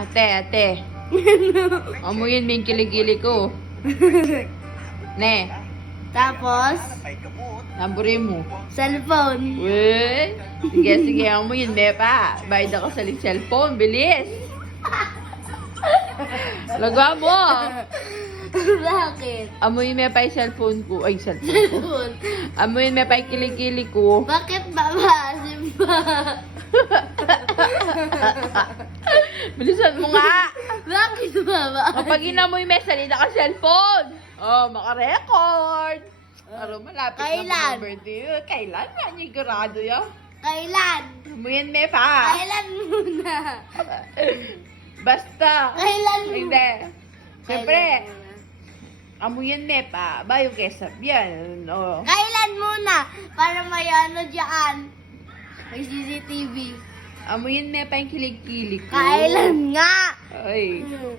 Ate, ate. Amuyin mo yung kiligili ko. Ne, Tapos, tamburin mo. cellphone. Uy, sige, sige, amuyin mo pa. Bayad ako sa cellphone, bilis. Lagawa mo. Bakit? Amuyin mo pa yung cellphone ko. Ay, cellphone. Cellphone. Amuyin mo pa yung kilikili ko. Bakit ba maasim ba? Bilisan mo nga. Bakit ba ba? Kapag inamoy may salita ka cellphone. Oh, makarecord. Aro, malapit Kailan? na po birthday. Kailan? Manigurado yun. Kailan? Amuyin mo pa. Kailan muna? Basta. Kailan muna? Hindi. Siyempre, amuyin mo pa. Bayo kesap yan. Oh. Kailan muna? Para may ano dyan. May CCTV. Amuyin mo pa yung kilig-kilig ko. Kailan nga? Ay. Hmm.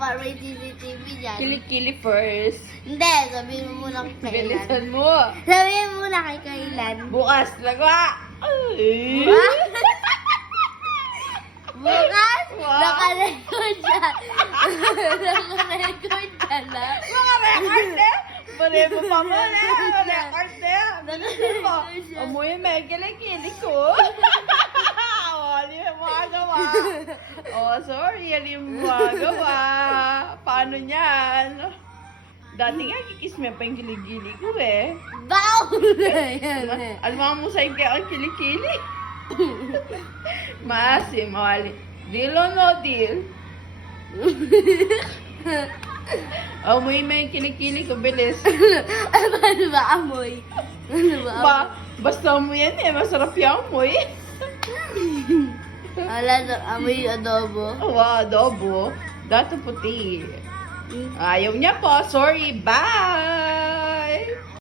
Para may CCTV dyan. Kilig-kili first. Hindi, sabihin mo muna kung kailan. Bilisan mo. Sabihin mo muna kay kailan. Bukas, lagwa. Ay. Bukas, Wow. naka-record dyan. naka-record dyan na. Mga record eh. Bale mo pa mo na. Record eh. Bilisan mo. Amuyin mo yung kilig-kilig ko. Wali mo magawa. Oh, sorry. Wali mo magawa. Paano niyan? Dati nga, kikis mo pa yung kilig-kilig ko eh. Bawal na yan eh. Alam mo sa kaya ang kilikili. Maasim, mawali. Deal o no deal? Oh, mo yung kilikili ko, bilis. Ano ba amoy? Ano ba amoy? Ba, basta mo yan eh, masarap yung mo eh. Wala amoy adobo. Wow, adobo. Dato puti. Ayaw niya po, sorry, bye!